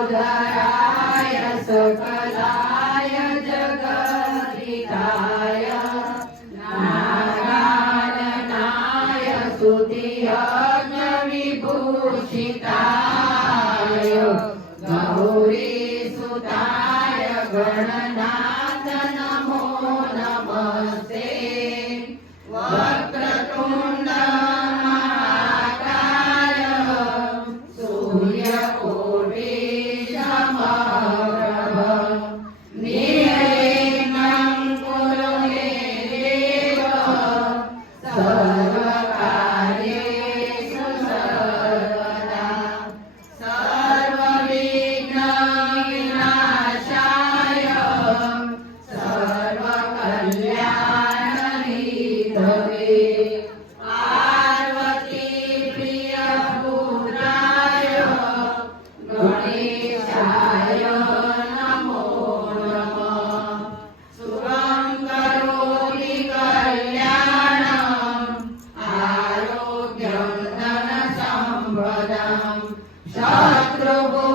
लंबोदराय सकलाय जगद्धिताय नारायणाय स्तुतियज्ञ विभूषिताय गौरीसुताय गणनाथ नमो नमस्ते वक्रतुण्ड महाकाय सूर्यकोटि समप्रभ निर्विघ्नं कुरु मे देव सर्वकार्येषु सर्वदा सर्वविघ्नविनाशाय सर्वकल्याणनिधये पार्वती प्रियपुत्राय गणेशाय नमो नमः शुभं करोति कल्याणम् आरोग्यं धनसम्पदं शत्रुभुजननाशनम्